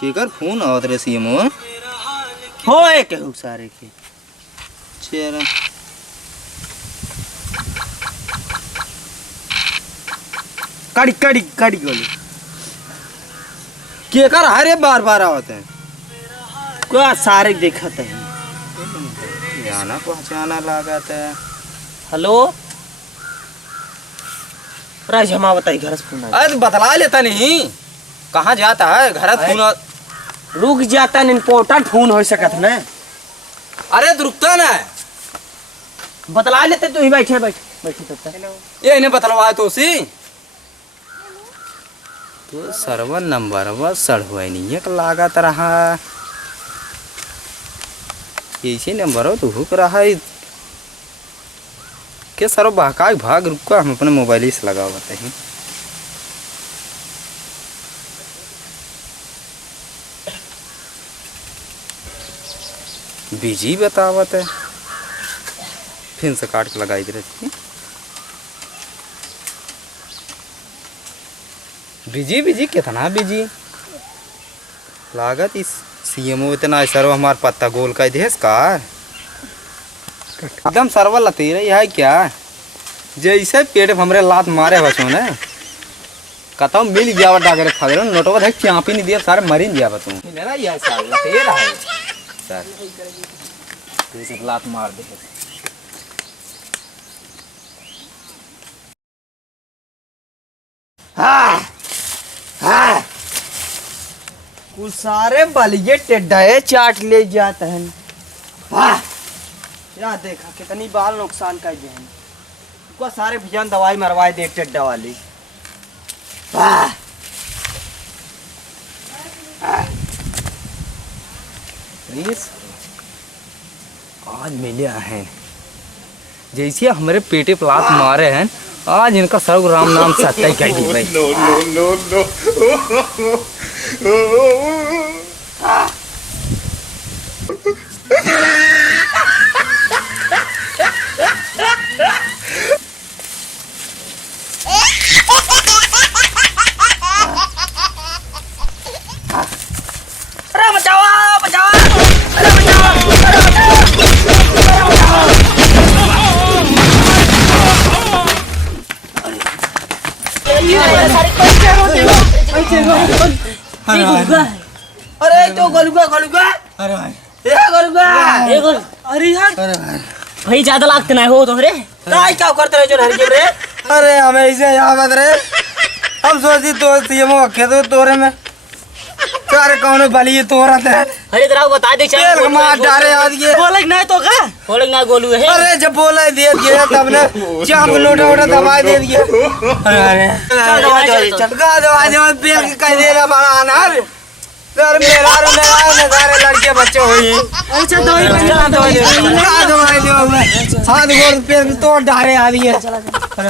केकर फोन आवत रे सीएमओ हो एक सारे के चेरा कड़ी कड़ी कड़ी गोली केकर हरे बार बार आवत है क्या सारे देखत है जाना पहचाना लागत है। हेलो राज हम बताई घर से फोन अरे तो बतला लेता नहीं कहाँ जाता है घर फोन रुक जाता न इम्पोर्टेंट फोन हो सकत ना अरे तो रुकता ना बतला लेते तू ही बैठे बैठे तब तक ये इन्हें बतलवा तो सी तो सर्वर नंबर बस सड़ हुआ नहीं है लागत रहा ऐसे नंबर हो तो हुक रहा है के सर भाग भाग रुका हम अपने मोबाइल से लगा हुआ हैं बिजी बतावत है फिर से काट के लगाई दे बिजी बिजी कितना बिजी लागत इस सीएमओ इतना सर्व हमार पत्ता गोल का देश का एकदम सर्वर लती रही है क्या जैसे पेट हमरे लात मारे बचो ने कतो मिल गया डागर खा गए नोटवा देख चापी नहीं दिया सारे मरी नहीं जावा तू मेरा ये साल लते रहा है सर जैसे लात मार दे कुल सारे बलिए टेढ़े चाट ले जाते हैं या देखा कितनी बाल नुकसान कर दिए हैं को सारे भजन दवाई मरवाए दे टेढ़ा वाली प्लीज आज मिले हैं जैसे हमारे पेटे प्लाट मारे हैं आज इनका सर्व राम नाम सत्य कह दी भाई अरे बचाओ बचाओ अरे बचाओ अरे तो गोलुगा गोलुगा अरे ये गोलुगा ये गोल अरे यार भाई ज्यादा लागते ना हो तो रे काय क्या करते रहे जो हर के रे अरे हमें ऐसे याद रे हम सोचती तो सीएमओ के तो तोरे में सारे कौन बली तोरा थे अरे तेरा बता दे चल तेल मार डाले आज ये बोले नहीं तो का बोले ना गोलू है अरे जब बोला दे दिया तब ने चाप लोटा वोटा दबा दे दिया अरे चल दवा दे पेड़ कह दे रहा बड़ा अनार सर मेरा सारे लड़के बच्चे हुई अच्छा दवाई दवा दे हाथ गोड़ पेड़ तोड़ डाले आ रही है